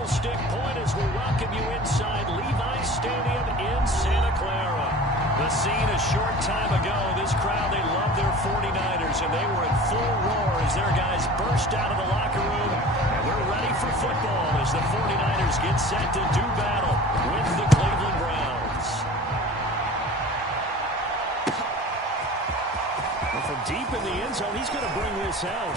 Candlestick Point as we welcome you inside Levi's Stadium in Santa Clara. The scene a short time ago. This crowd, they love their 49ers, and they were in full roar as their guys burst out of the locker room. And we're ready for football as the 49ers get set to do battle with the Cleveland Browns. And from deep in the end zone, he's going to bring this out.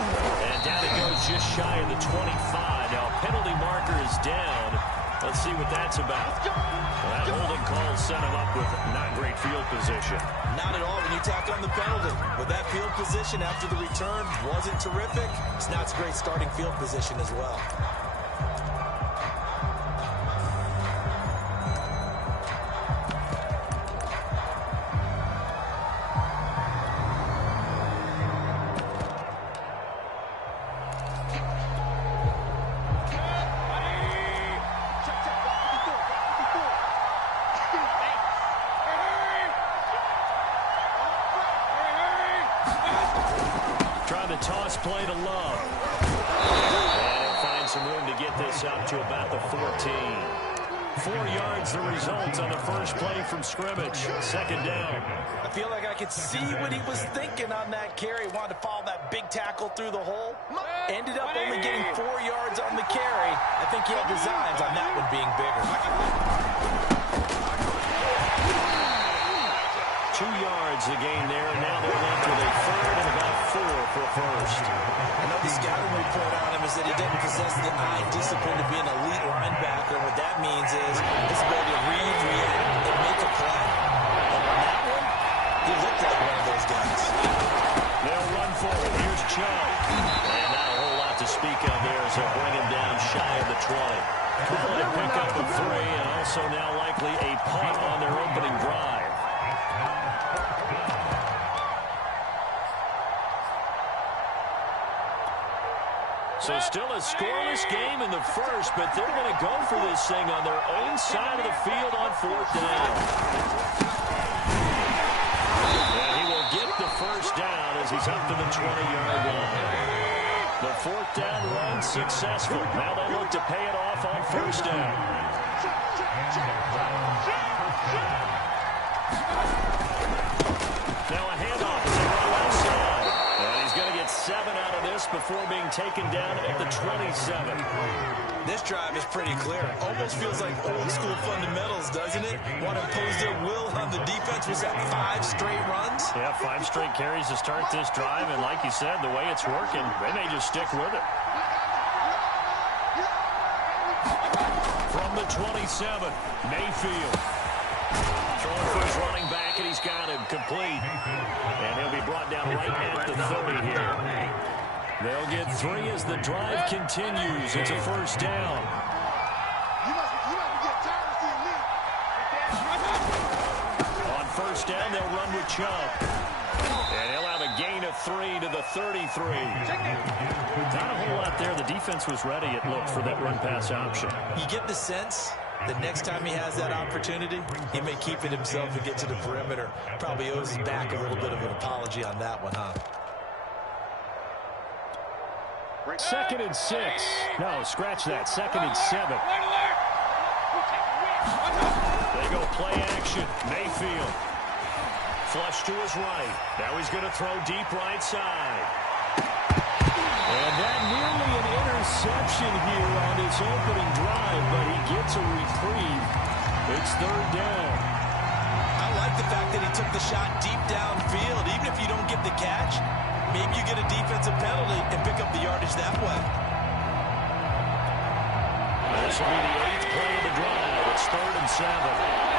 And down it goes just shy of the 25. Now a penalty marker is down. Let's see what that's about. Well, that holding call set him up with not great field position. Not at all when you tack on the penalty. But that field position after the return wasn't terrific. It's not a great starting field position as well. Toss play to Love. And he'll find some room to get this up to about the 14. 4 yards the result on the first play from scrimmage. Second down. I feel like I could see what he was thinking on that carry. Wanted to follow that big tackle through the hole. Ended up only getting 4 yards on the carry. I think he had designs on that one being bigger. 2 yards the gain there, and now they're left with a third and about 4 for first. I know the scouting report on him is that he doesn't possess the eye discipline to be an elite linebacker. What that means is his ability to read, react, and make a play. And on that one, he looked like one of those guys. They'll run forward. Here's Chubb. And not a whole lot to speak of there as they'll bring him down shy of the 20. Valid pickup of 3, and also now likely a punt on their opening drive. So still a scoreless game in the first, but they're going to go for this thing on their own side of the field on 4th down. And he will get the first down as he's up to the 20-yard line. The 4th down run successful. Now they look to pay it off on 1st down. Now a handoff as they run outside. And he's going to get 7 out of this before being taken down at the 27. This drive is pretty clear. Almost feels like old school fundamentals, doesn't it? Want to impose their will on the defense. Was that 5 straight runs? Yeah, 5 straight carries to start this drive. And like you said, the way it's working, they may just stick with it. From the 27, Mayfield. Throwing for his running back, and he's got him complete. And he'll be brought down right at the 30 here. They'll get 3 as the drive continues. It's a 1st down. On 1st down, they'll run with Chubb. And he'll have a gain of 3 to the 33. Not a whole lot there. The defense was ready, it looked, for that run-pass option. You get the sense the next time he has that opportunity, he may keep it himself and get to the perimeter. Probably owes his back a little bit of an apology on that one, huh? 2nd and 6. No, scratch that. 2nd and 7. They go play action. Mayfield. Flush to his right. Now he's going to throw deep right side. And that nearly an interception here on his opening drive, but he gets a reprieve. It's 3rd down. I like the fact that he took the shot deep downfield. Even if you don't get the catch, maybe you get a defensive penalty and pick up the yardage that way. This will be the 8th play of the drive. It's 3rd and 7.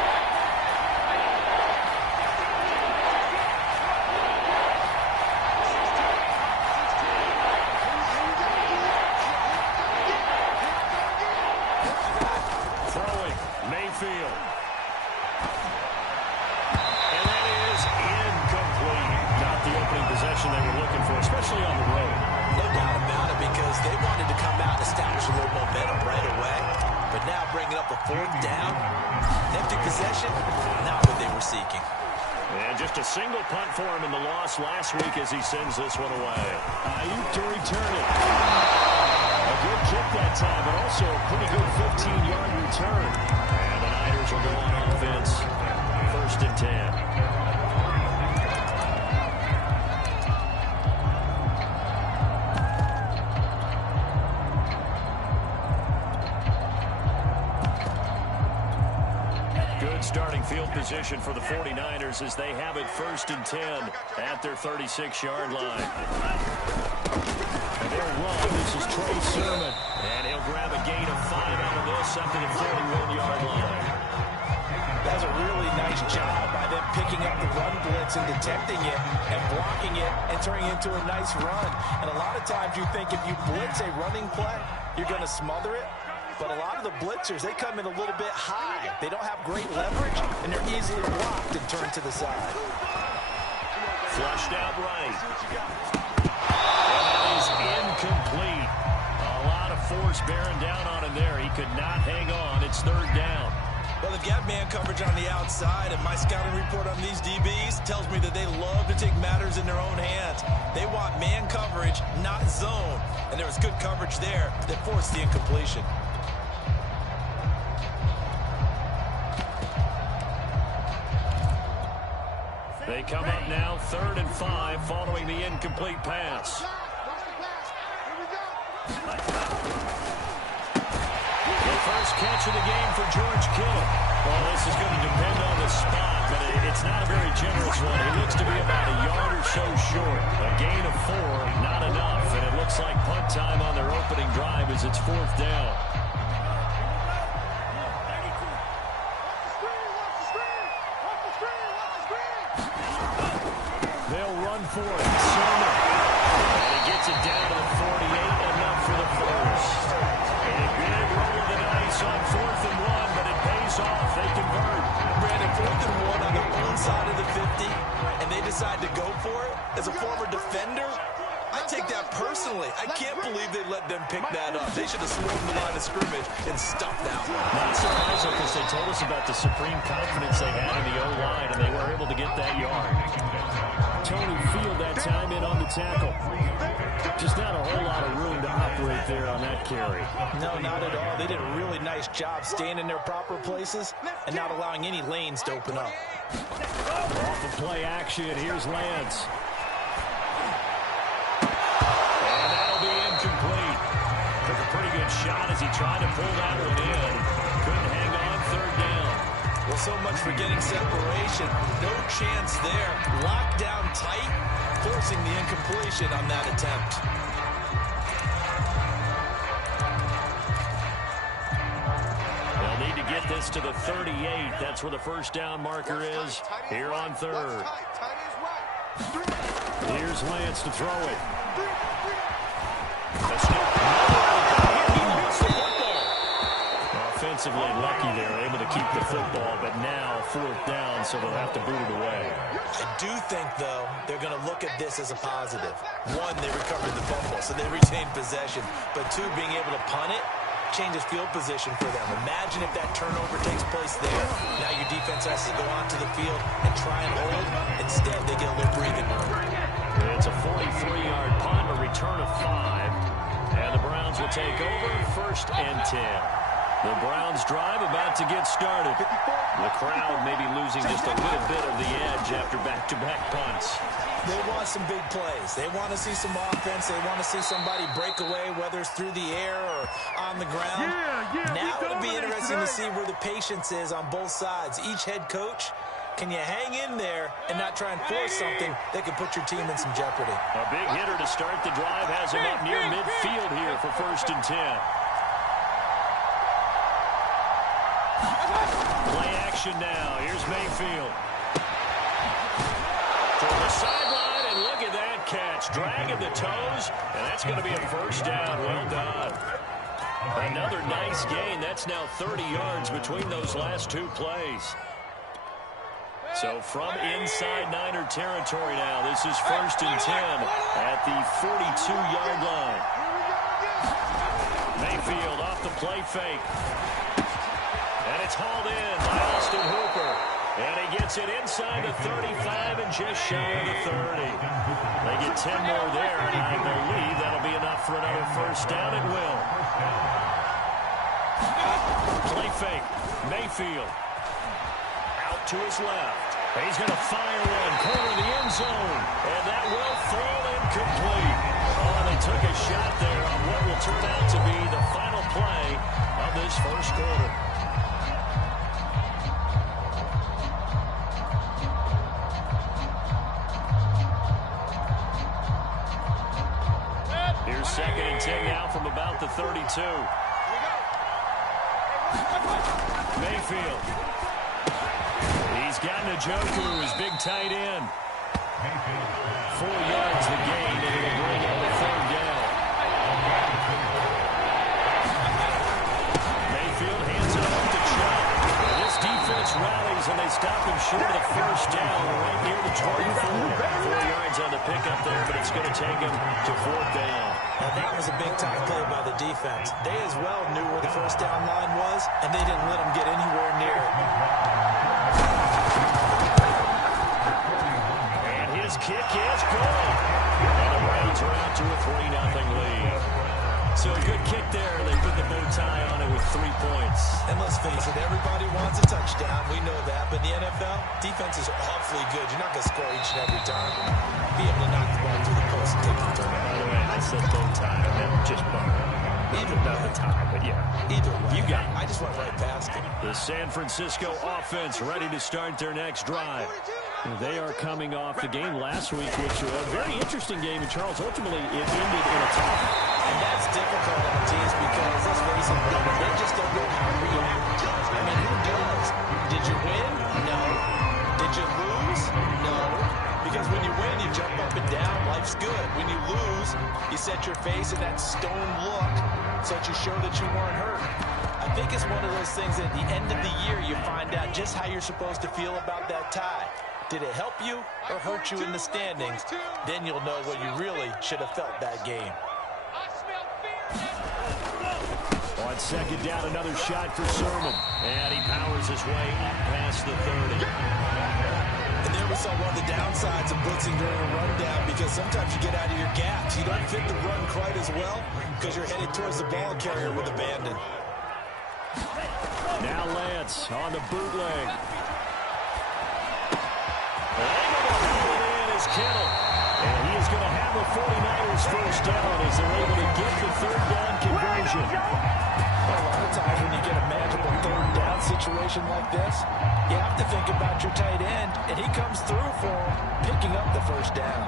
Mayfield. And that is incomplete. Not the opening possession they were looking for, especially on the road. No doubt about it, because they wanted to come out and establish a little momentum right away. But now bringing up a 4th down, empty possession, not what they were seeking. And just a single punt for him in the loss last week as he sends this one away. Ayuk to return it. A good kick that time, but also a pretty good 15-yard return. And the Niners will go on offense. 1st and 10. Starting field position for the 49ers as they have it 1st and 10 at their 36-yard line. And they'll run. This is Trey Sermon. And he'll grab a gain of 5 out of this up to the 41-yard line. That's a really nice job by them picking up the run blitz and detecting it and blocking it and turning it into a nice run. And a lot of times you think if you blitz a running play, you're going to smother it. But a lot of the blitzers, they come in a little bit high. They don't have great leverage, and they're easily blocked and turned to the side. Flushed out right. And that is incomplete. A lot of force bearing down on him there. He could not hang on. It's 3rd down. Well, they've got man coverage on the outside, and my scouting report on these DBs tells me that they love to take matters in their own hands. They want man coverage, not zone. And there was good coverage there that forced the incompletion. They come up now 3rd and 5 following the incomplete pass. The first catch of the game for George Kittle. Well, this is going to depend on the spot, but it's not a very generous one. He looks to be about a yard or so short. A gain of 4, not enough, and it looks like punt time on their opening drive as it's 4th down. For it. Sermon. And he gets it down to the 48, enough for the first. And a big roll of the dice on 4th and 1, but it pays off. They convert. Brandon, 4th and 1 on their own side of the 50, and they decide to go for it. As a former defender, I take that personally. I can't believe they let them pick that up. They should have swarmed the line of scrimmage and stuffed that one. Not surprising because they told us about the supreme confidence they had in the O-line, and they were able to get that yard. Tony Field that time in on the tackle. Just not a whole lot of room to operate there on that carry. No, not at all. They did a really nice job staying in their proper places and not allowing any lanes to open up. Off of play action, here's Lance. And that'll be incomplete. Took a pretty good shot as he tried to pull that one in. Couldn't hang on, 3rd down. Well, so much for getting separation. No chance there. Locked down tight, forcing the incompletion on that attempt. They'll need to get this to the 38. That's where the 1st down marker is here on 3rd. Here's Lance to throw it. Offensively lucky they're able to keep the football, but now 4th down, so they'll have to boot it away. I do think, though, they're going to look at this as a positive. 1, they recovered the fumble, so they retained possession. But 2, being able to punt it changes field position for them. Imagine if that turnover takes place there. Now your defense has to go onto the field and try and hold. Instead, they get a little breathing room. It's a 43-yard punt, a return of 5. And the Browns will take over 1st and 10. The Browns drive about to get started. The crowd may be losing just a little bit of the edge after back-to-back punts. They want some big plays. They want to see some offense. They want to see somebody break away, whether it's through the air or on the ground. Now it'll be interesting to see where the patience is on both sides. Each head coach, can you hang in there and not try and force something that could put your team in some jeopardy? A big hitter to start the drive has him up near midfield here for 1st and 10. Play action now. Here's Mayfield. To the sideline, and look at that catch. Dragging the toes, and that's going to be a 1st down. Well done. Another nice gain. That's now 30 yards between those last 2 plays. So from inside Niner territory now, this is 1st and 10 at the 42-yard line. Mayfield off the play fake. And it's hauled in by Austin Hooper. And he gets it inside the 35 and just shy of the 30. They get 10 more there, and I believe that'll be enough for another first down. It will. Play fake. Mayfield. Out to his left. He's going to fire one. Corner of the end zone. And that will fall incomplete. Oh, they took a shot there on what will turn out to be the final play of this first quarter. Here's 2nd and 10 now from about the 32. Mayfield. He's got Njoku, his big tight end. 4 yards the gain, and it'll bring up the 3rd down. Mayfield hands it off to Chubb. This defense rallies, and they stop him short of the first down right near the 24. 4 yards on the pickup there, but it's going to take him to 4th down. Now that was a big-time play by the defense. They as well knew where the first down line was, and they didn't let them get anywhere near it. And his kick is good. And the Browns are out to a 3-0 lead. So a good kick there. They put the bow tie on it with 3 points. And let's face it, everybody wants a touchdown. We know that. But in the NFL, defense is awfully good. You're not going to score each and every time. Be able to knock the ball through the post and take the turn. By the way, I said bow tie. I meant just bow. Either not the tie, but yeah. Either way. You got it. I just went right past it. The San Francisco offense ready to start their next drive. They are coming off the game last week, which was a very interesting game. And Charles, ultimately, it ended in a tie. And that's difficult on teams because, let's face it, they just don't know how to react. I mean, who does? Did you win? No. Did you lose? No. Because when you win, you jump up and down. Life's good. When you lose, you set your face in that stone look so that you show that you weren't hurt. I think it's one of those things that at the end of the year, you find out just how you're supposed to feel about that tie. Did it help you or hurt you in the standings? Then you'll know what you really should have felt that game. On 2nd down, another shot for Sermon. And he powers his way up past the 30. And there we saw one of the downsides of blitzing during a rundown, because sometimes you get out of your gaps. You don't fit the run quite as well because you're headed towards the ball carrier with abandon. Now Lance on the bootleg. Able to haul it in is Kittle. And he is going to have the 49ers first down as they're able to get the 3rd down conversion. A lot of times when you get a magical 3rd down situation like this, you have to think about your tight end, and he comes through for him, picking up the first down.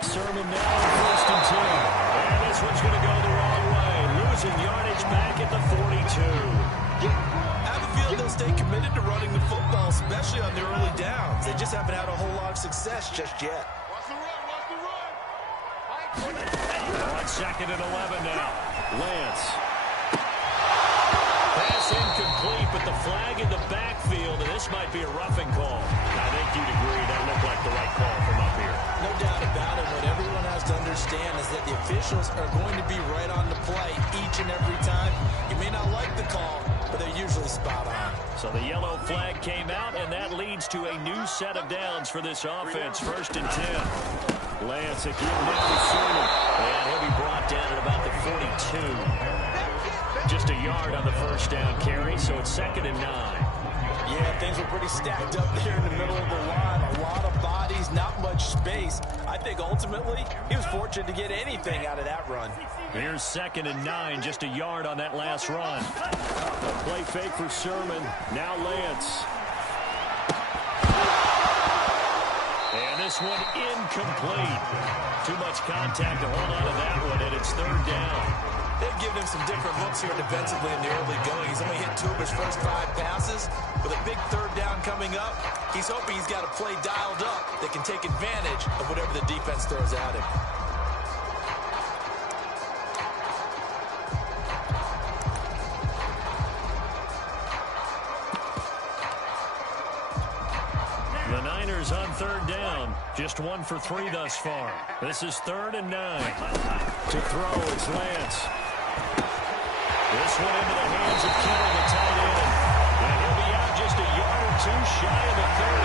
Sermon now on 1st and 10. And this one's going to go the wrong way. Losing yardage back at the 42. I have a feeling they'll stay committed to running the football, especially on the early downs. They just haven't had a whole lot of success just yet. On 2nd and 11 now. Lance. Pass incomplete, but the flag in the backfield, and this might be a roughing call. I think you'd agree that looked like the right call from up here. No doubt about it. What everyone has to understand is that the officials are going to be right on the play each and every time. You may not like the call, but they're usually spot on. So the yellow flag came out, and that leads to a new set of downs for this offense. 1st and 10. Lance again now to Sermon. And he'll be brought down at about the 42. Just a yard on the first down carry, so it's 2nd and 9. Yeah, things were pretty stacked up there in the middle of the line. A lot of bodies, not much space. I think ultimately he was fortunate to get anything out of that run. Here's 2nd and 9, just a yard on that last run. A play fake for Sermon. Now Lance. And this one incomplete. Too much contact to hold on to that one, and it's 3rd down. They've given him some different looks here defensively in the early going. He's only hit 2 of his first 5 passes. With a big 3rd down coming up, he's hoping he's got a play dialed up that can take advantage of whatever the defense throws at him. The Niners on third down. Just 1 for 3 thus far. This is 3rd and 9. To throw is Lance. This one into the hands of Kittle, the tight end. And he'll be out just a yard or 2 shy of the 30.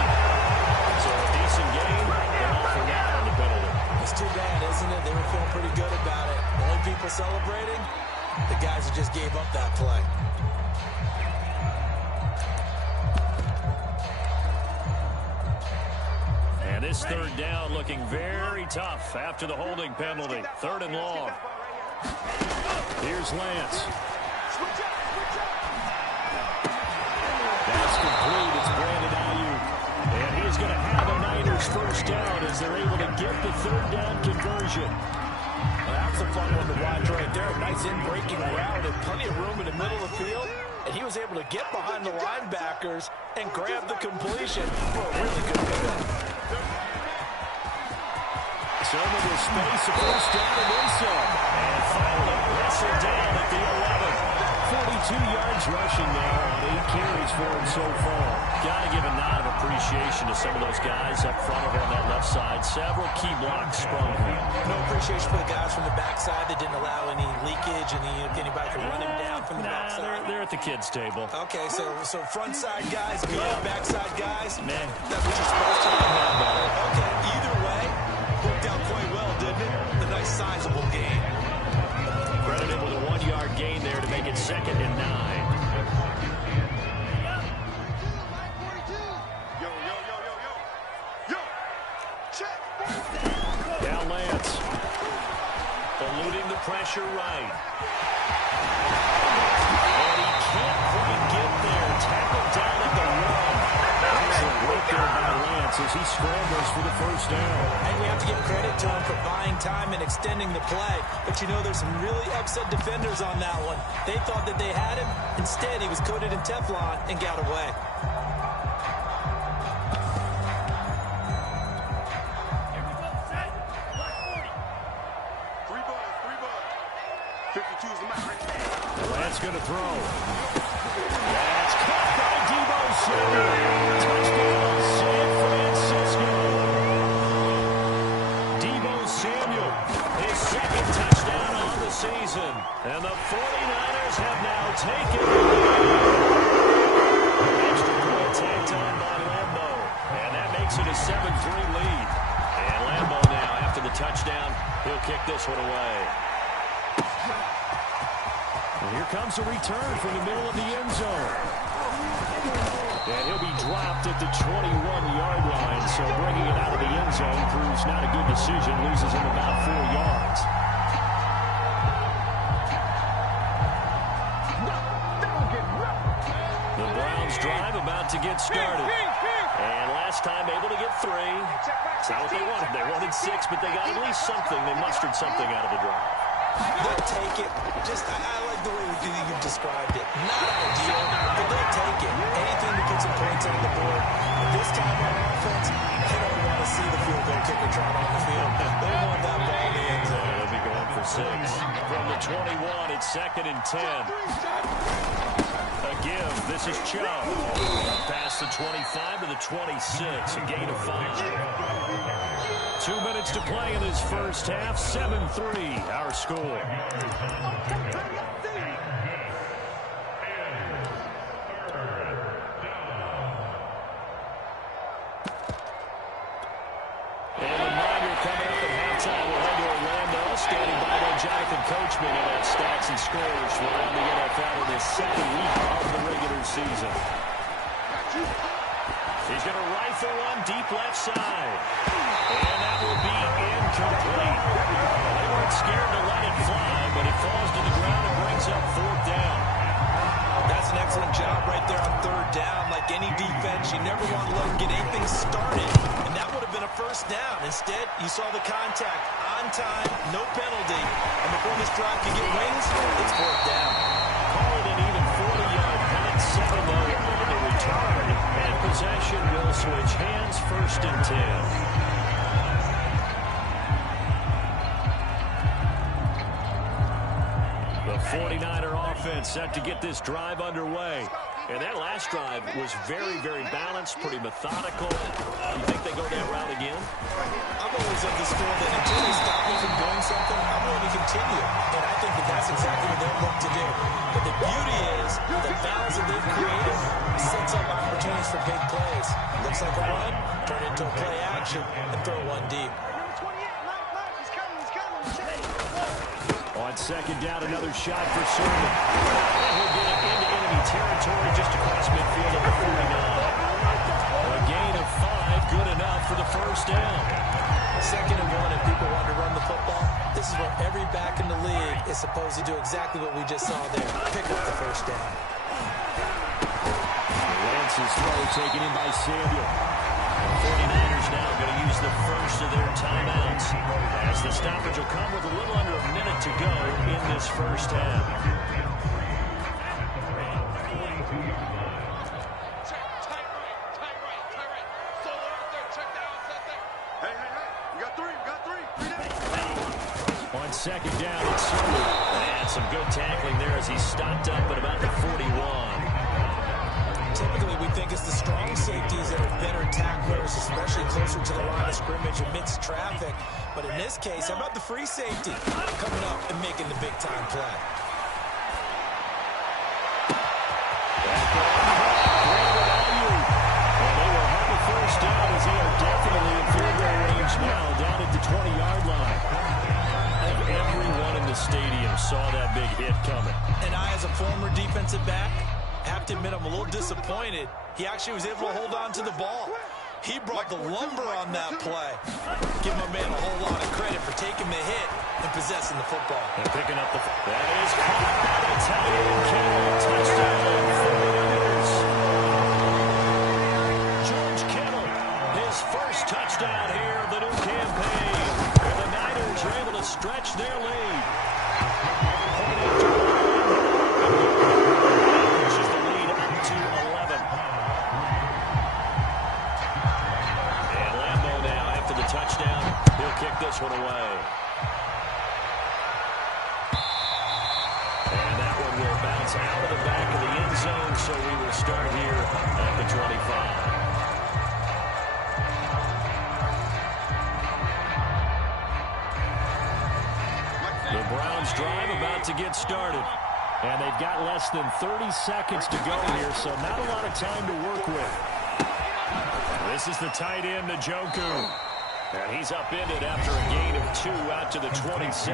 So a decent game, and all for that on the penalty. It's too bad, isn't it? They were feeling pretty good about it. The only people celebrating, the guys who just gave up that play. And this 3rd down looking very tough after the holding penalty. 3rd and long. Here's Lance. That's complete. It's Brandon Ayuk. And he's going to have a Niners first down as they're able to get the 3rd down conversion. Well, that was a fun one to watch right there. A nice in-breaking route and plenty of room in the middle of the field. And he was able to get behind the linebackers and grab the completion for a really good play. Someone will space a first down and then some. And finally wrestled down at the 11. 42 yards rushing now on 8 carries for him so far. Got to give a nod of appreciation to some of those guys up front over on that left side. Several key blocks sprung here. No appreciation for the guys from the backside that didn't allow any leakage and anybody could run him down from the backside. They're at the kids' table. Okay, so front side guys, good, backside guys. Man, that's what you're supposed to do. Okay, either way, worked out quite well, didn't it? A nice sizable gain. Credited with a 1-yard gain there to make it 2nd and 9. Now Lance. Eluding the pressure right. And he can't quite get there. Tackled down at the 1. Excellent work there by Lance as he scrambles for the first down. And we have to give credit to him for buying time and extending the play. But you know, there's some really upset defenders on that one. They thought that they had him. Instead, he was coated in Teflon and got away. Lance going to throw. That's caught by Deebo Samuel. Touchdown, San Francisco. Deebo Samuel, his 2nd touchdown on the season. And the 49ers have now taken the lead. Extra point tagged on by Lambo. And that makes it a 7-3 lead. And Lambo now, after the touchdown, he'll kick this one away. And here comes a return from the middle of the end zone. And he'll be dropped at the 21-yard line, so bringing it out of the end zone proves not a good decision, loses him about 4 yards. The Browns drive about to get started. And last time able to get 3. It's not what they wanted. They wanted 6, but they got at least something. They mustered something out of the drive. They'll take it. I like the way you've described it. Not ideal, but they'll take it. Anything to put some points on the board. But this time on offense, they don't want to see the field goal kicker trot on the field. They want that ball in the end zone. They'll be going for 6. From the 21, it's 2nd and 10. A give. This is Chubb. Past the 25 to the 26. A gain of 5. 2 minutes to play in this first half. 7-3, our score. And a reminder coming up at halftime. We'll head to Orlando. Standing by by Jonathan Coachman and our stats and scores from around the NFL in this 2nd week of the regular season. He's going to rifle one deep left side. And that will be incomplete. They weren't scared to let it fly, but it falls to the ground and brings up 4th down. That's an excellent job right there on 3rd down. Like any defense, you never want to let them get anything started. And that would have been a first down. Instead, you saw the contact on time, no penalty. And before this drive could get wings, it's 4th down. Call it an even 40-yard punt, 7 though on the return. And possession will switch hands, 1st and 10. The 49er offense set to get this drive underway. And that last drive was very, very balanced, pretty methodical. You think they go that route again? I'm always of this feeling that until they stop me from doing something, I'm going to continue. And I think that that's exactly what they'll look to do. But the beauty is the balance that they've created sets up opportunities for big plays. Looks like a run, turn it into a play action, and throw one deep. On second down, another shot for Sermon. He'll get it into enemy territory just across midfield at the 49. A gain of 5, good enough for the first down. 2nd and 1, if people want to run the football, this is where every back in the league is supposed to do exactly what we just saw there. Pick up the first down. Lance's throw taken in by Samuel. The 49ers now going to use the first of their timeouts, as the stoppage will come with a little under a minute to go in this first half. On second down, it's Sermon. And some good tackling there as he stopped up at about the 41. Typically, we think it's the strong safeties that are better tacklers, especially closer to the line of scrimmage amidst traffic. But in this case, how about the free safety coming up and making the big-time play? And they will have a first down as they are definitely in field goal range now, down at the 20-yard line. I think everyone in the stadium saw that big hit coming. And I, as a former defensive back, have to admit I'm a little disappointed. He actually was able to hold on to the ball. He brought the lumber on that play. Give my man a whole lot of credit for taking the hit and possessing the football. And picking up the... That is caught by the tight end, Kittle. Touchdown for the Niners. George Kittle, his first touchdown here of the new campaign. And the Niners are able to stretch their lead. Touchdown. He'll kick this one away. And that one will bounce out of the back of the end zone, so we will start here at the 25. The Browns drive about to get started. And they've got less than 30 seconds to go here, so not a lot of time to work with. This is the tight end, Njoku. And he's upended after a gain of 2 out to the 27.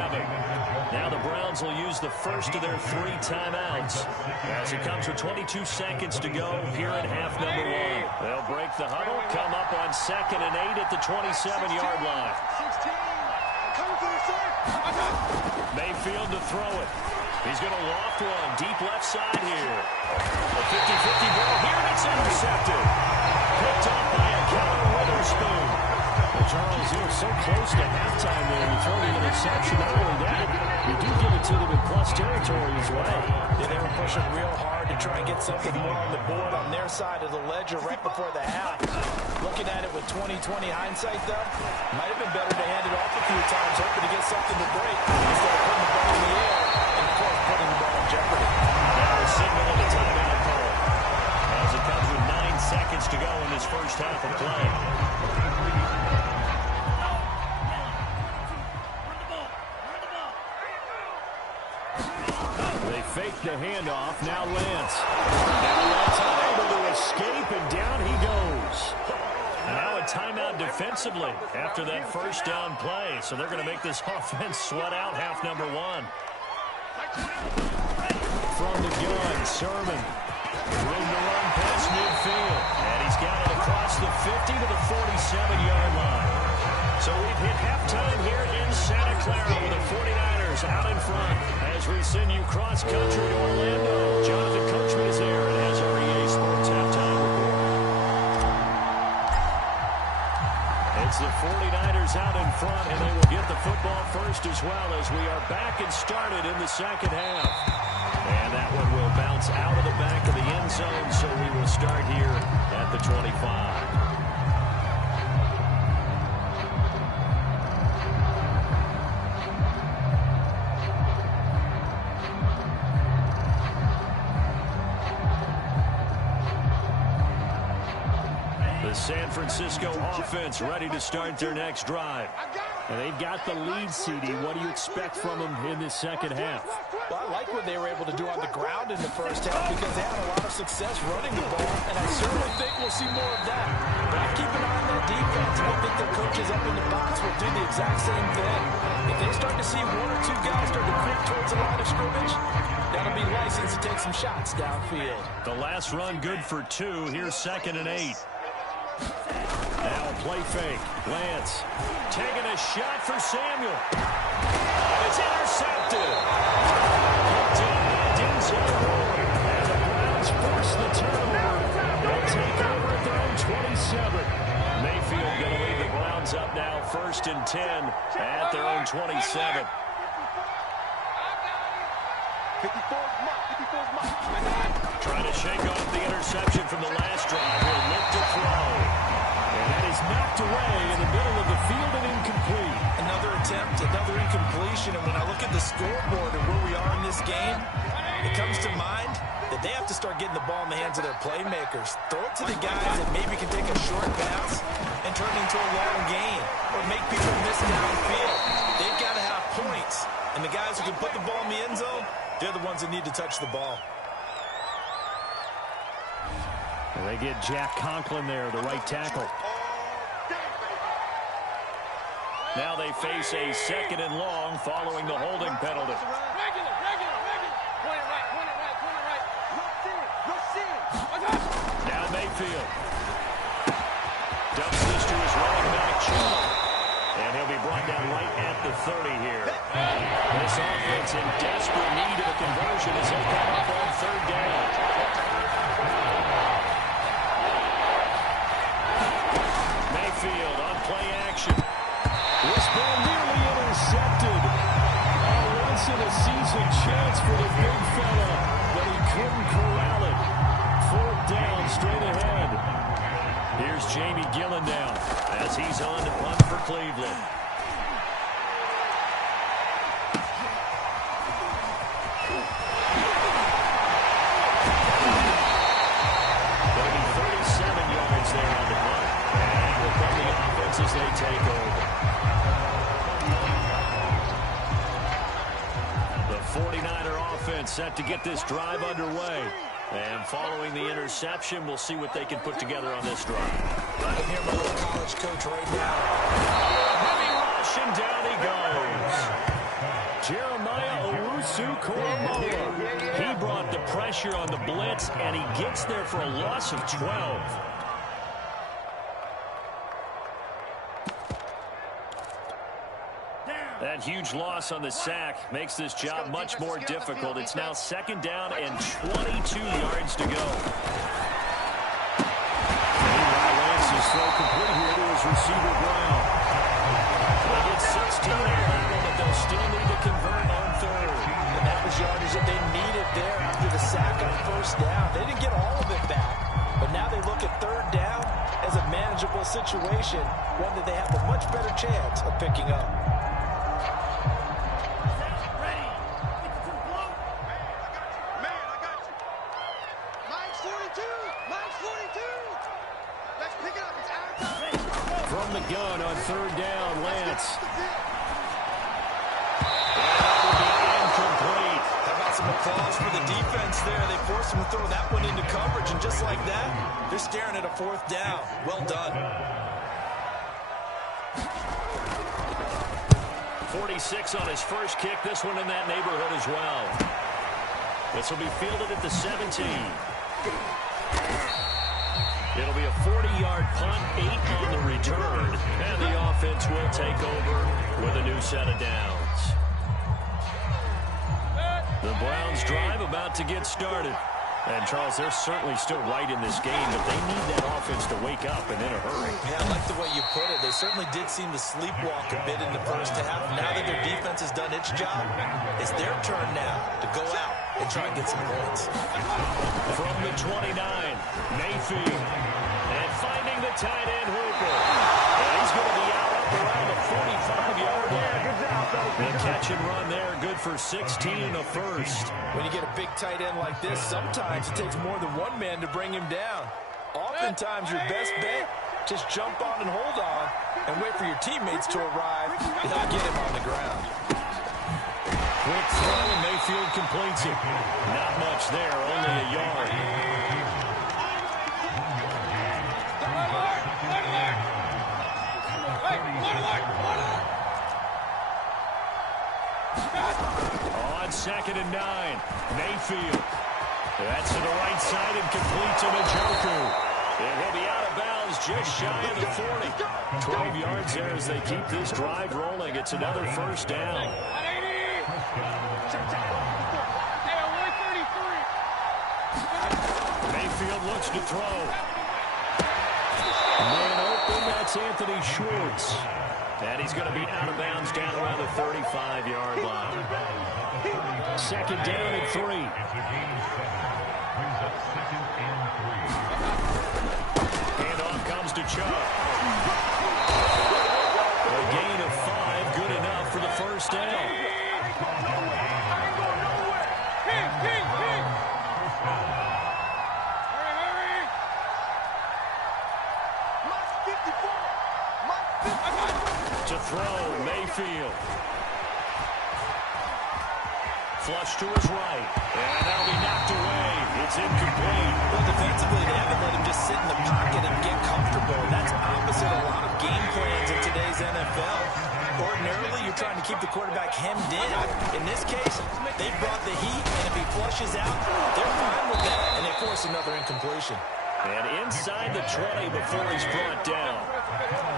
Now the Browns will use the first of their 3 timeouts as it comes with 22 seconds to go here in half number 1. They'll break the huddle, come up on 2nd and 8 at the 27-yard line. Mayfield to throw it. He's going to loft one deep left side here. A 50-50 ball here, and it's intercepted. Picked up by a Keller Witherspoon. Well, Charles, you were so close to halftime there. You throw the interception. Not only that, you do give it to them in plus territory as well. Yeah, they were pushing real hard to try and get something more on the board on their side of the ledger right before the half. Looking at it with 20/20 hindsight, though, might have been better to hand it off a few times, hoping to get something to break instead of putting the ball in the air and, of course, putting the ball in jeopardy. Now a signal in the timeout call as it comes with 9 seconds to go in this first half of play. They fake the handoff. Now Lance. Now Lance able to escape, and down he goes. Now a timeout defensively after that first down play. So they're going to make this offense sweat out half number 1. From the gun, Sermon. Room to run past midfield. And he's got it across the 50 to the 47-yard line. So we've hit halftime here in Santa Clara with the 49ers out in front. As we send you cross-country to Orlando, Jonathan Coachman is there and has our EA Sports halftime report. It's the 49ers out in front, and they will get the football first as well as we are back and started in the second half. And that one will bounce out of the back of the end zone, so we will start here at the 25. San Francisco offense ready to start their next drive. And they've got the lead, CD. What do you expect from them in this second half? Well, I like what they were able to do on the ground in the first half because they had a lot of success running the ball, and I certainly think we'll see more of that. But I keep an eye on that defense, and I think their coaches up in the box will do the exact same thing. If they start to see one or two guys start to creep towards the line of scrimmage, that'll be license to take some shots downfield. The last run good for 2. Here's 2nd and 8. Now a play fake. Lance taking a shot for Samuel. It's intercepted. And the Browns force the turnover. They'll take over at their own 27. Mayfield going to lead the Browns up now 1st and 10 at their own 27. 54's Mike. Trying to shake off the interception from the last drive. He'll look to throw. And that is knocked away in the middle of the field and incomplete. Another attempt, another incompletion, and when I look at the scoreboard and where we are in this game, it comes to mind that they have to start getting the ball in the hands of their playmakers. Throw it to the guys that maybe can take a short pass and turn it into a long gain or make people miss downfield. They've got to have points, and the guys who can put the ball in the end zone, they're the ones that need to touch the ball. And they get Jack Conklin there, the right tackle. Now they face a 2nd and long following the holding penalty. Regular. Point it right. Now Mayfield dumps this to his running back, Chubb. And he'll be brought down right at the 30 here. This offense in desperate need of a conversion as they come up on 3rd down. Mayfield on play action. This ball nearly intercepted. A once-in-a-season chance for the big fella, but he couldn't corral it. 4th down, straight ahead. Here's Jamie Gillen down as he's on to punt for Cleveland. There'll be 37 yards there on the punt. And will come the offense as they take over. The 49er offense set to get this drive underway. And following the interception, we'll see what they can put together on this drive. I can hear my little college coach right now. Heavy rush, and down he goes. Jeremiah Owusu-Koramoah. He brought the pressure on the blitz, and he gets there for a loss of 12. That huge loss on the sack makes this job much more difficult. It's now 2nd down and 22 yards to go. Lance's throw complete here to his receiver, Brown. They get 16 on that one, but they'll still need to convert on 3rd. And that was yardage that they needed there after the sack on 1st down. They didn't get all of it back, but now they look at 3rd down as a manageable situation, one that they have a much better chance of picking up. From the gun on 3rd down, Lance. Incomplete. How about some applause for the defense there? They forced him to throw that one into coverage, and just like that, they're staring at a 4th down. Well done. 46 on his first kick. This one in that neighborhood as well. This will be fielded at the 17. It'll be a 40-yard punt, 8 on the return, and the offense will take over with a new set of downs. The Browns drive about to get started. And, Charles, they're certainly still right in this game, but they need that offense to wake up and in a hurry. Yeah, I like the way you put it. They certainly did seem to sleepwalk a bit in the first half. Now that their defense has done its job, it's their turn now to go out and try and get some points. From the 29, Mayfield. And finding the tight end, Hooper. And he's going to be out up around the 45-yard line. The catch and run there, good for 16 and a first. When you get a big tight end like this, sometimes it takes more than one man to bring him down. Oftentimes, your best bet, Just jump on and hold on and wait for your teammates to arrive. They'll get him on the ground. Quick throw, and Mayfield completes it. Not much there, only a yard. On 2nd and 9, Mayfield. That's to the right side and complete to Njoku. And he'll be out of bounds just shy of the 40. 12 yards there as they keep this drive rolling. It's another first down. Mayfield looks to throw. Man open, that's Anthony Schwartz. And he's going to be out of bounds down around the 35-yard line. 2nd down and 3. Handoff comes to Chubb. A gain of 5, good enough for the first down. To throw, Mayfield. Flush to his right. And that'll be knocked away. It's incomplete. Well, defensively, they haven't let him just sit in the pocket and get comfortable. That's opposite a lot of game plans in today's NFL. Ordinarily, you're trying to keep the quarterback hemmed in. In this case, they brought the heat, and if he flushes out, they're fine with that, and they force another incompletion. And inside the 20 before he's brought down.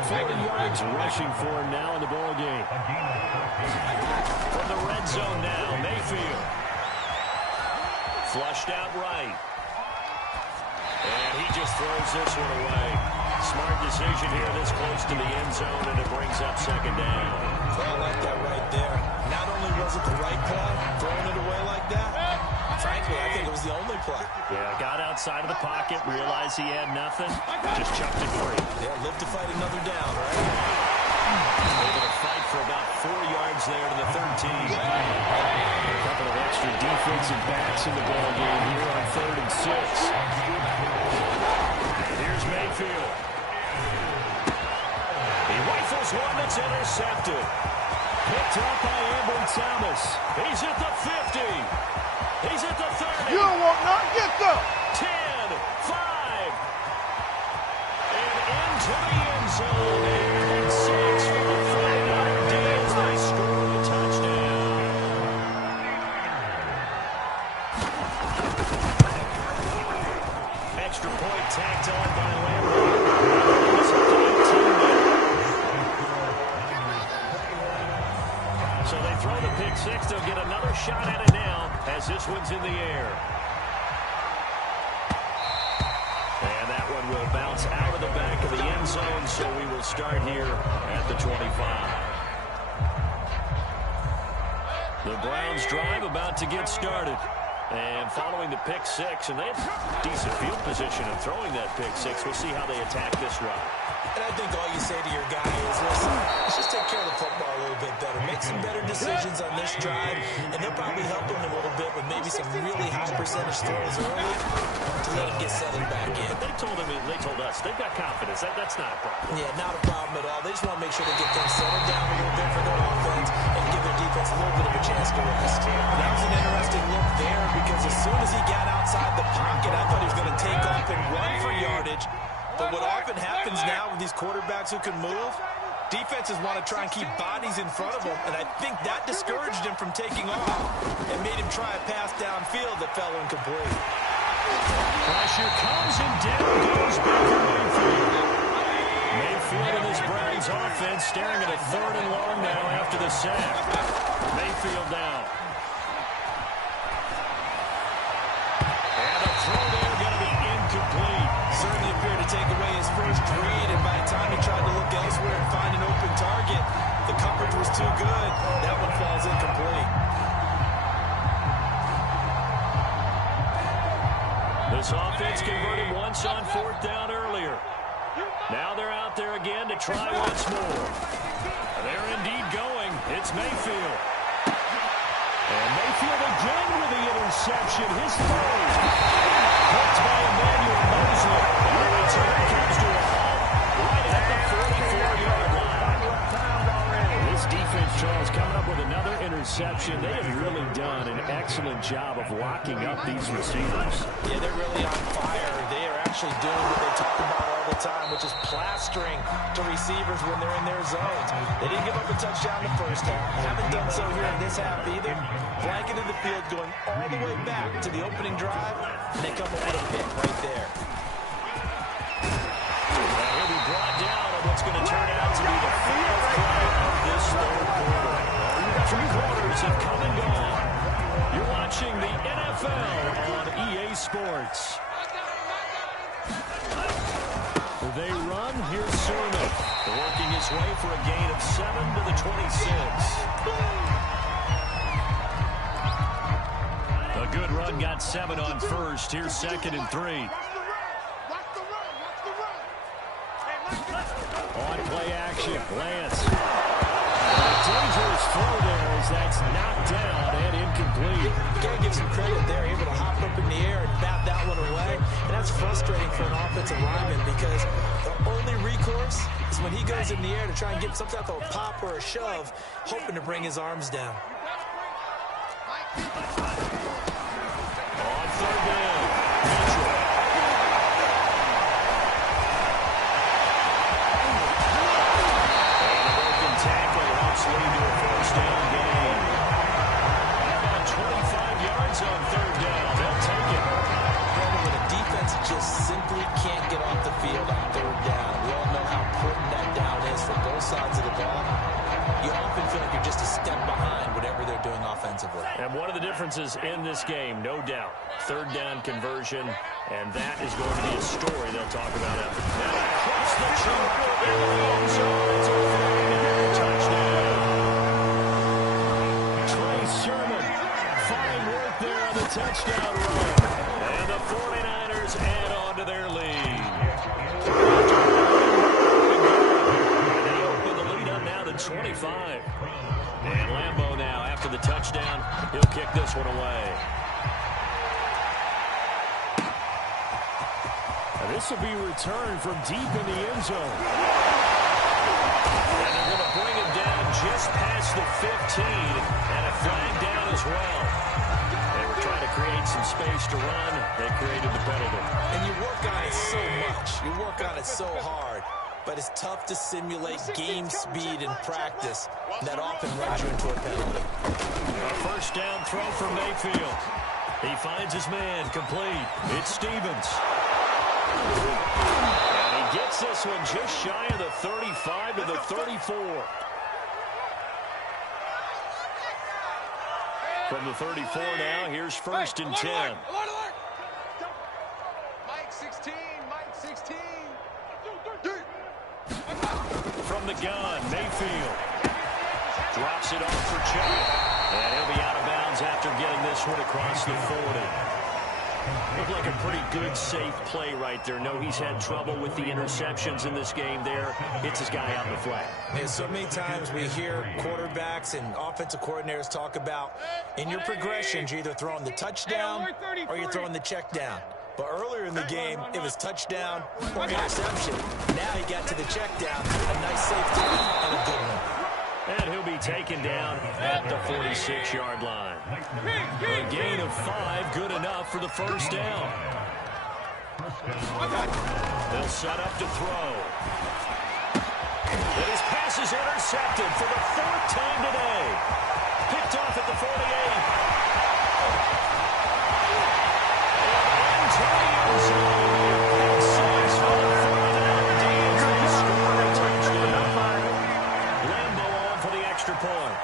40 yards rushing for him now in the ball game. From the red zone now, Mayfield. Flushed out right. And he just throws this one away. Smart decision here this close to the end zone, and it brings up 2nd down. Well, I like that right there. Not only was it the right play, throwing it away like that, frankly, I think it was the only play. Yeah, got outside of the pocket, realized he had nothing, just chucked it free. Yeah, live to fight another down, right? Able to fight for about 4 yards there to the 13. A couple of extra defensive backs in the ball game here on 3rd and 6. Here's Mayfield. He rifles one that's intercepted. Picked up by Ambry Thomas. He's at the 50. He's at the 30. You don't want none. Get them. 10, 5. And into the end zone. And 6 for the 49ers. They score the touchdown. Extra point tacked on by Lambert. It's up to 18 now. So they throw the pick 6. They'll get another shot at it now as this one's in the air. And that one will bounce out of the back of the end zone, so we will start here at the 25. The Browns drive about to get started. And following the pick 6, and they have decent field position of throwing that pick 6. We'll see how they attack this run. And I think all you say to your guy is, listen, let's just take care of the football a little bit better. Make some better decisions on this drive, and they'll probably help him a little bit with maybe some really high percentage throws early to let him get settled back in. But they told us, they've got confidence. That's not a problem. Yeah, not a problem at all. They just want to make sure they get things settled down a little bit for their offense and give their defense a little bit of a chance to rest. That was an interesting look there because as soon as he got outside the pocket, I thought he was going to take off and run for yardage. But what often happens now with these quarterbacks who can move, defenses want to try and keep bodies in front of them, and I think that discouraged him from taking off and made him try a pass downfield that fell incomplete. Pressure comes and down goes Baker Mayfield. Mayfield and his Browns offense staring at a 3rd and long now after the sack. Mayfield down. And a throw there going to be incomplete. Certainly appeared to take away his first read, and by the time he tried to look elsewhere and find an open target, the coverage was too good. That one falls incomplete. This offense converted once on 4th down earlier. Now they're out there again to try once more. They're indeed going. It's Mayfield. And Mayfield again with the interception. His 3rd. Hooked by Emmanuel Mosley. And the return comes to a halt interception. They have really done an excellent job of locking up these receivers. Yeah, they're really on fire. They are actually doing what they talk about all the time, which is plastering to receivers when they're in their zones. They didn't give up a touchdown the first half. Haven't done so here in this half either. Blanketed the field, going all the way back to the opening drive, and they come up with a pick right there. He'll be brought down on what's going to turn out to be the fourth play of this third quarter. 3 quarters have come and gone. You're watching the NFL on EA Sports. They run. Here's Sermon working his way for a gain of 7 to the 26. A good run got 7 on first. Here's 2nd and 3. On play action, Lance. A dangerous throw there as that's knocked down and incomplete. Gotta give some credit there, able to hop up in the air and bat that one away. And that's frustrating for an offensive lineman because the only recourse is when he goes in the air to try and get some type of a pop or a shove, hoping to bring his arms down. On 3rd down, Mitchell. And a broken tackle helps lead to a 1st down gain. About 25 yards on 3rd down. They'll take it. When a defense just simply can't get off the field on 3rd down. We all know how important that down is for both sides of the ball. You often feel like you're just a step behind whatever they're doing offensively. And one of the differences in this game, no doubt, 3rd down conversion, and that is going to be a story they'll talk about after. And across the chunk in the end zone, it's a 49er touchdown. Trey Sermon, fine work there on the touchdown run. And the 49ers add on to their lead. They open the lead up now to 25. And Lambeau now, after the touchdown, he'll kick this one away. And this will be returned from deep in the end zone. And they're going to bring it down just past the 15, and a flag down as well. They were trying to create some space to run. They created the penalty. And you work on it so much. You work on it so hard. But it's tough to simulate game speed in practice. That often runs you into a penalty. A 1st down throw for Mayfield. He finds his man, complete. It's Stevens. And he gets this one just shy of the 35 to the 34. From the 34 now, here's 1st and 10. Mike 16, Mike 16. From the gun, Mayfield drops it off for Chubb. And he'll be out of bounds after getting this one across the 40. Looked like a pretty good, safe play right there. No, he's had trouble with the interceptions in this game there. Hits his guy out in the flat. And so many times we hear quarterbacks and offensive coordinators talk about in your progressions, you're either throwing the touchdown or you're throwing the check down. But earlier in the game, it was touchdown or interception. Now he got to the check down, a nice safety and a good one. And he'll be taken down at the 46-yard line. A gain of 5, good enough for the 1st down. They'll set up to throw. And his pass is intercepted for the 4th time today. Picked off at the 48. Lambeau on for the extra point.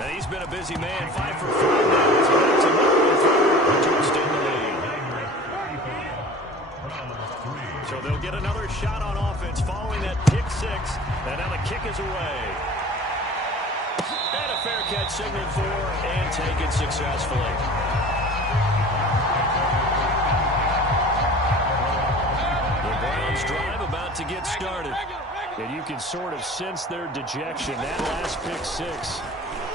And he's been a busy man, 5 for 5 now to extend the lead. So they'll get another shot on offense following that pick 6, and now the kick is away. And a fair catch signaled for and taken successfully. The Browns drive about to get started. And you can sort of sense their dejection. That last pick 6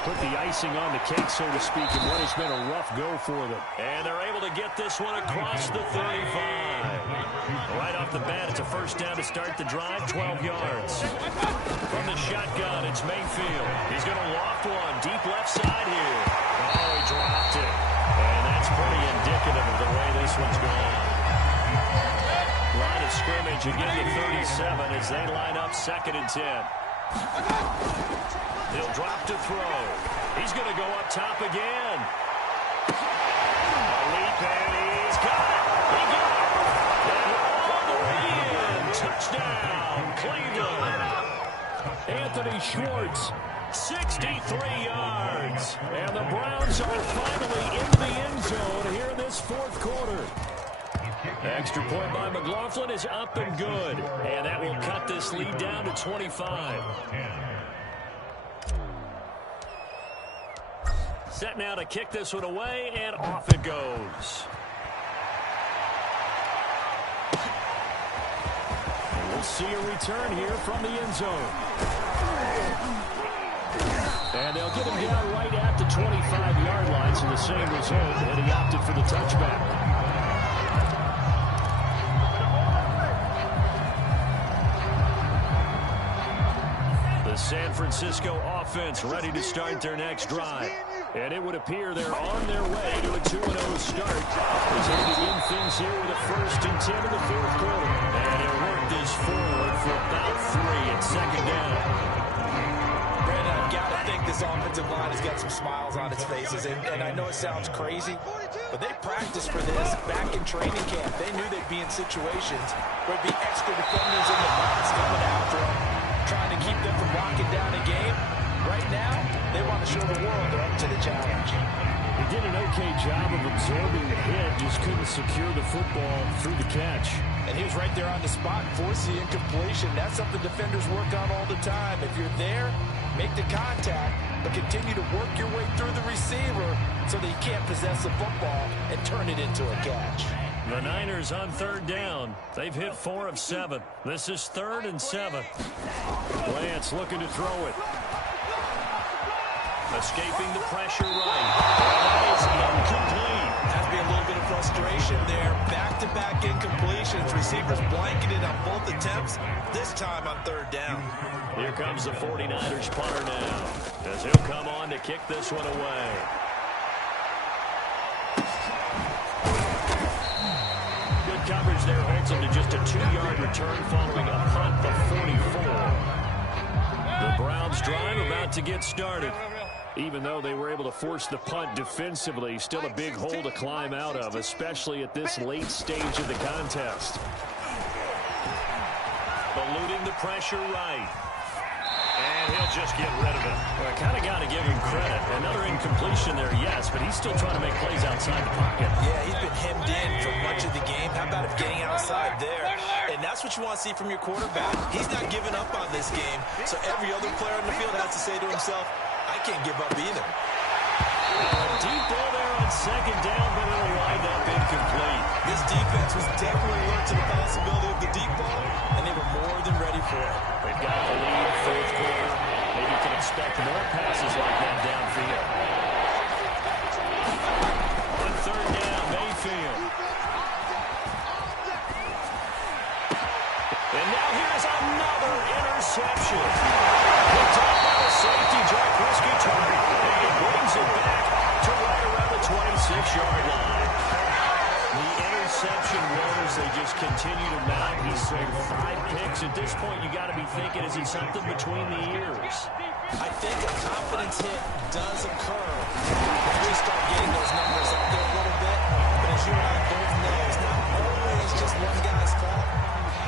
put the icing on the cake, so to speak, in what has been a rough go for them. And they're able to get this one across the 35. Right off the bat, it's a first down to start the drive, 12 yards. From the shotgun, it's Mayfield. He's going to loft one, deep left side here. Oh, he dropped it. And that's pretty indicative of the way this one's going. Line of scrimmage again to 37 as they line up 2nd and 10. He'll drop to throw. He's going to go up top again. A leap, and he's got it. He got it. And all the way in. Touchdown, Cleveland. Anthony Schwartz, 63 yards. And the Browns are finally in the end zone here in this 4th quarter. Extra point by McLaughlin is up and good. And that will cut this lead down to 25. Set now to kick this one away, and off it goes. We'll see a return here from the end zone. And they'll get him down right at the 25-yard line, so the same result, and he opted for the touchback. The San Francisco offense ready to start their next drive. And it would appear they're on their way to a 2-0 start as they begin things here with a 1st and 10 in the 4th quarter. And he'll work this forward for about 3 at 2nd down. Brandon, I've got to think this offensive line has got some smiles on its faces. And I know it sounds crazy, but they practiced for this back in training camp. They knew they'd be in situations where there'd be extra defenders in the box coming after them, trying to keep them from locking down a game. Right now, they want to show the world they're up to the challenge. He did an okay job of absorbing the hit, just couldn't secure the football through the catch. And he was right there on the spot, force the incompletion. That's something defenders work on all the time. If you're there, make the contact, but continue to work your way through the receiver so that you can't possess the football and turn it into a catch. The Niners on 3rd down. They've hit 4 of 7. This is 3rd and 7. Lance looking to throw it. Escaping the pressure right. That is incomplete. Has to be a little bit of frustration there. Back-to-back incompletions. Receivers blanketed on both attempts. This time on 3rd down. Here comes the 49ers punter now, as he'll come on to kick this one away. Good coverage there holds him to just a 2-yard return following a punt of 44. The Browns drive about to get started. Even though they were able to force the punt defensively, still a big hole to climb out of, especially at this late stage of the contest. Eluding the pressure right. And he'll just get rid of it. Well, I kind of got to give him credit. Another incompletion there, yes, but he's still trying to make plays outside the pocket. Yeah, he's been hemmed in for much of the game. How about him getting outside there? And that's what you want to see from your quarterback. He's not giving up on this game, so every other player on the field has to say to himself, I can't give up either. Deep ball there on 2nd down, but it'll wind up incomplete. This defense was definitely alert to the possibility of the deep ball, and they were more than ready for it. They've got the lead, 4th quarter. Maybe you can expect more passes like that downfield. On 3rd down, Mayfield. And now here's another interception. Picked up by the safety, Jack Prescott, and he brings it back to right around the 26-yard line. The interception woes, they just continue to mount. He's thrown 5 picks. At this point, you got to be thinking, is it something between the ears? I think a confidence hit does occur once you start getting those numbers up there a little bit. But as you and I both know, it's not always just one guy's fault.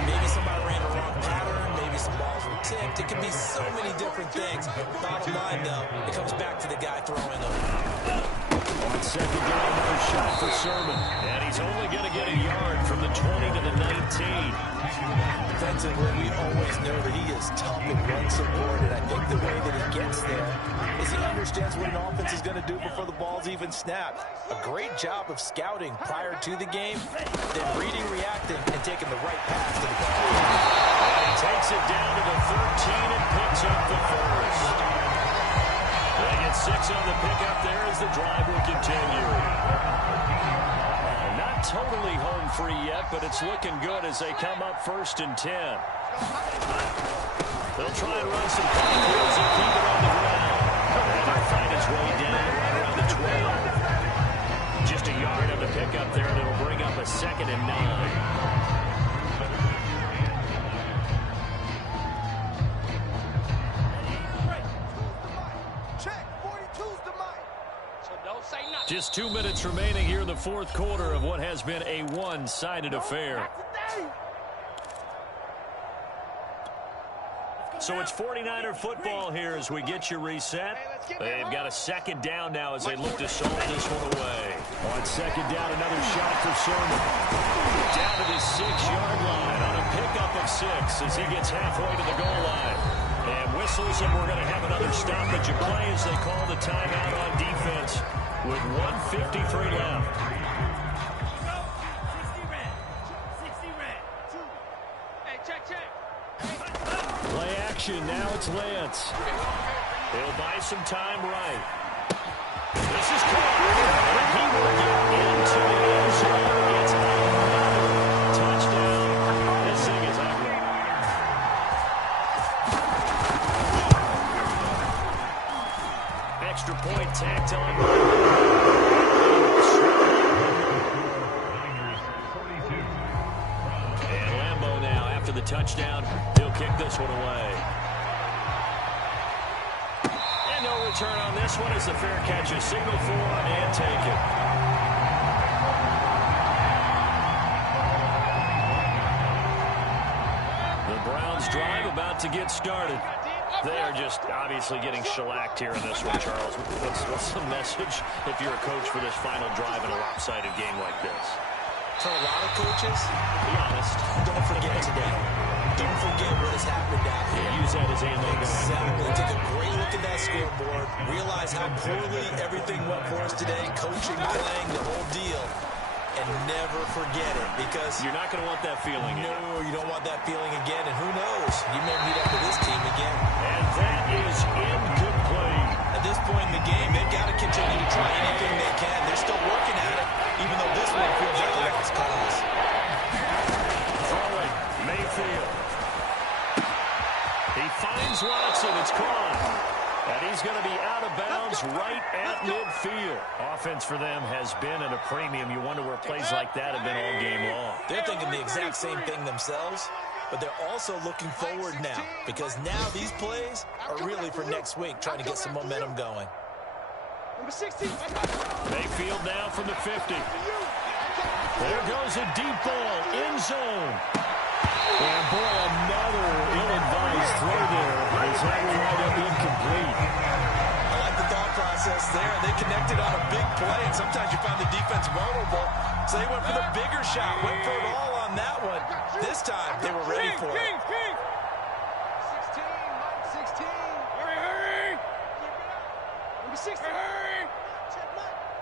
Maybe somebody ran a wrong pattern. Maybe some balls were tipped. It can be so many different things. Bottom line, though, it comes back to the guy throwing them. On 2nd down, another shot for Sermon. And he's only going to get a yard from the 20 to the 19. Defensively, we always know that he is tough and run support, and I think the way that he gets there is he understands what an offense is going to do before the ball's even snapped. A great job of scouting prior to the game, then reading, reacting, and taking the right pass to the ball. And he takes it down to the 13 and picks up the 1st. They get 6 on the pickup there as the drive will continue. And not not totally home free yet, but it's looking good as they come up 1st and 10. They'll try and run some plays and keep it on the ground. And they'll find its way down right around the 12. Just a yard on the pickup there, and it'll bring up a 2nd and 9. Just 2 minutes remaining here in the 4th quarter of what has been a one-sided affair. So it's 49er football here as we get you reset. They've got a 2nd down now as they look to solve this one away. On 2nd down, another shot for Sermon. Down to the 6-yard line on a pickup of 6 as he gets halfway to the goal line. And whistles, and we're going to have another stoppage of play as they call the timeout on defense with 1:53 left. Play action, now it's Lance. He'll buy some time right. This is caught, and he will get into the end zone. It's another touchdown. This thing is ugly. Extra point tacked on. And Lambeau now, after the touchdown, he'll kick this one away. And no return on this one as the fair catch is signaled for and taken. The Browns drive about to get started. They are just obviously getting shellacked here in this one, Charles. What's the message if you're a coach for this final drive in a lopsided game like this? For a lot of coaches, be honest, don't forget today. Don't forget what has happened out here. Yeah, use that as ammo. Exactly. Take a great look at that scoreboard. Realize how poorly everything went for us today. Coaching, playing, the whole deal. And never forget it, because you're not going to want that feeling again. No, you don't want that feeling again, and who knows? You may meet up with this team again. And that is incomplete. At this point in the game, they've got to continue to try anything they can. They're still working at it, even though this one feels like a lost cause. Throwing, Mayfield. He finds Watson. It's caught. And he's going to be out of bounds right at midfield. Offense for them has been at a premium. You wonder where plays like that have been all game long. They're thinking the exact same thing themselves, but they're also looking forward now, because now these plays are really for next week, trying to get some momentum going. Mayfield now from the 50. There goes a deep ball, end zone. And boy, another ill-advised throw there. Is that will wind up incomplete. I like the thought process there. They connected on a big play, and sometimes you find the defense vulnerable. So they went for the bigger shot, went for it all on that one. This time, they were ready for it. 16, Mike, 16. Hurry. Number 16. Hurry.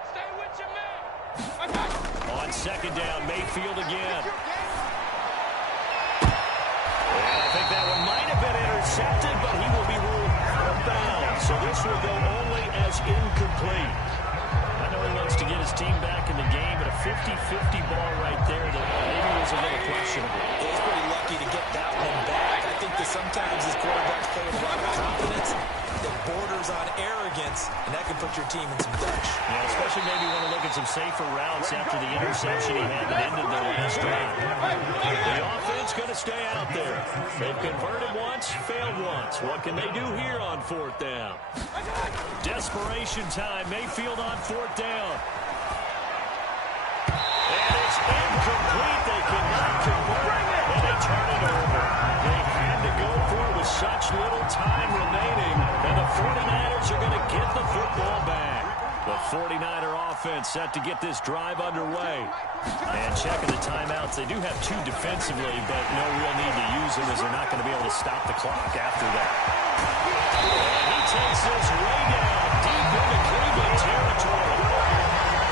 Stay with your man. On 2nd down, Mayfield again. I think that one might have been intercepted, but he will be ruled out of bounds. So this will go only as incomplete. I know he wants to get his team back in the game, but a 50-50 ball right there that maybe was a little questionable. He's pretty lucky to get that one back. I think that sometimes his quarterbacks play with a lot of confidence that borders on arrogance, and that can put your team in some dutch. Yeah, especially maybe want to look at some safer routes after the interception he had that ended their last drive. The offense going to stay out there. They've converted once, failed once. What can they do here on 4th down? Desperation time. Mayfield on 4th down. And it's incomplete. They cannot convert, and they turn it over. They had to go for it with such little time remaining, and the 49ers are going to get the football back. The 49er offense set to get this drive underway. And checking the timeouts, they do have 2 defensively, but no real need to use them as they're not going to be able to stop the clock after that. And he takes this way down, deep into Cleveland territory.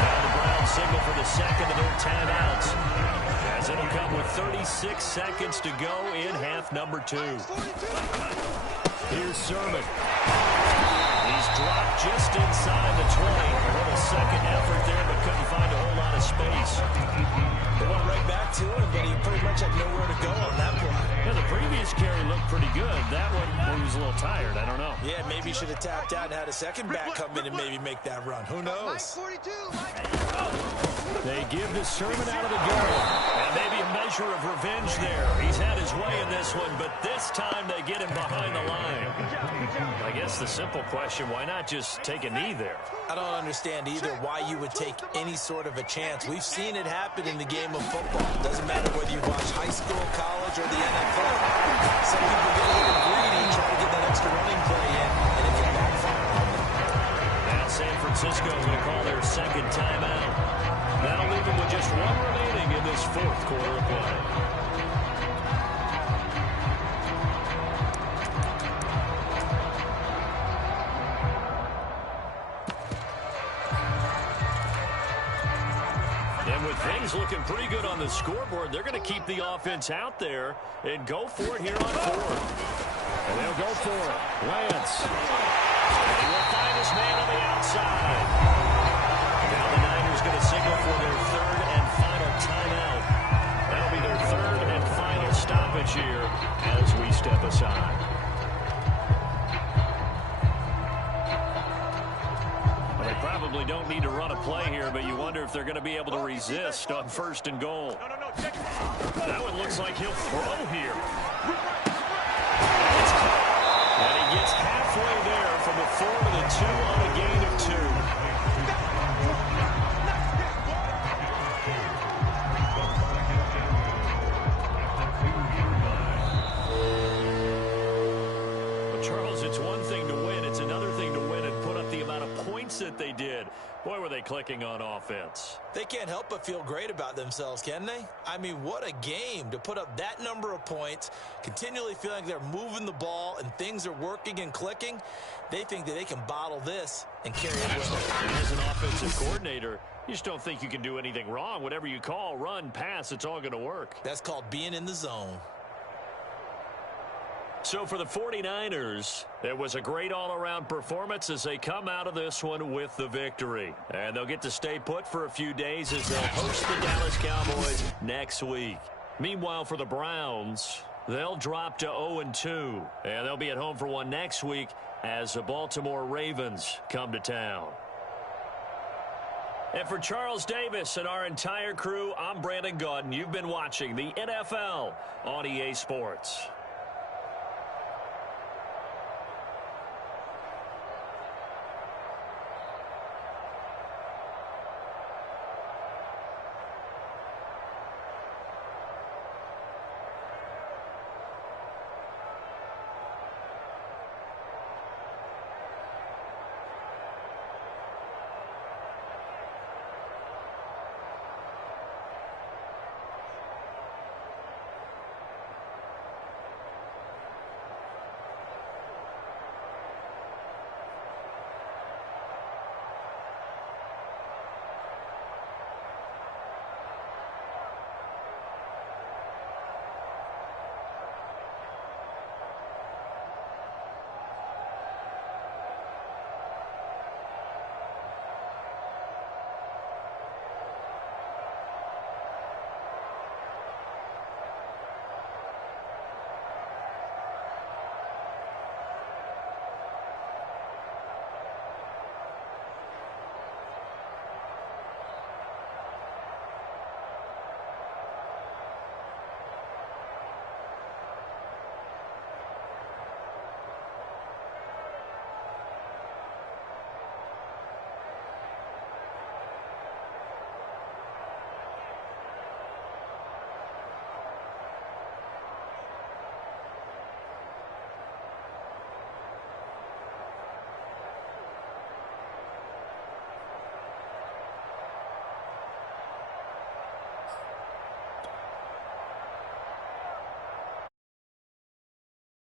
Now the Browns signal for the 2nd of their timeouts, as it'll come with 36 seconds to go in half number 2. Here's Sermon. He's dropped just inside the 20. A little second effort there, but couldn't find a whole lot of space. They went right back to him, but he pretty much had nowhere to go on that play. Yeah, the previous carry looked pretty good. That one, he was a little tired. I don't know. Yeah, maybe he should have tapped out and had a second back come in and maybe make that run. Who knows? They give the sermon out of the gun. And maybe a measure of revenge there. He's had his way in this one, but this time they get him behind the line. I guess the simple question, why not just take a knee there? I don't understand either why you would take any sort of a chance. We've seen it happen in the game of football. It doesn't matter whether you watch high school, college, or the NFL. Some people get a little greedy and try to get that extra running play in, and it can backfire. Now San Francisco is going to call their second timeout. That'll leave them with just one remaining in this fourth quarter of play. And with things looking pretty good on the scoreboard, they're going to keep the offense out there and go for it here on fourth. And they'll go for it. Lance. And he will find his man on the outside. Now the Niners going to signal for their third and final timeout. That'll be their third and final stoppage here as we step aside. Well, they probably don't need to run a play here, but you wonder if they're going to be able to resist on first and goal. That one looks like he'll throw here. And he gets halfway there from the 4 to the 2 on a gain of 2. Charles, it's one thing to win. It's another thing to win and put up the amount of points that they did. Boy, were they clicking on offense. They can't help but feel great about themselves, can they? I mean, what a game to put up that number of points, continually feeling like they're moving the ball and things are working and clicking. They think that they can bottle this and carry it with them. As an offensive coordinator, you just don't think you can do anything wrong. Whatever you call, run, pass, it's all going to work. That's called being in the zone. So for the 49ers, it was a great all-around performance as they come out of this one with the victory. And they'll get to stay put for a few days as they'll host the Dallas Cowboys next week. Meanwhile, for the Browns, they'll drop to 0-2. And they'll be at home for one next week as the Baltimore Ravens come to town. And for Charles Davis and our entire crew, I'm Brandon Gaudin. You've been watching the NFL on EA Sports.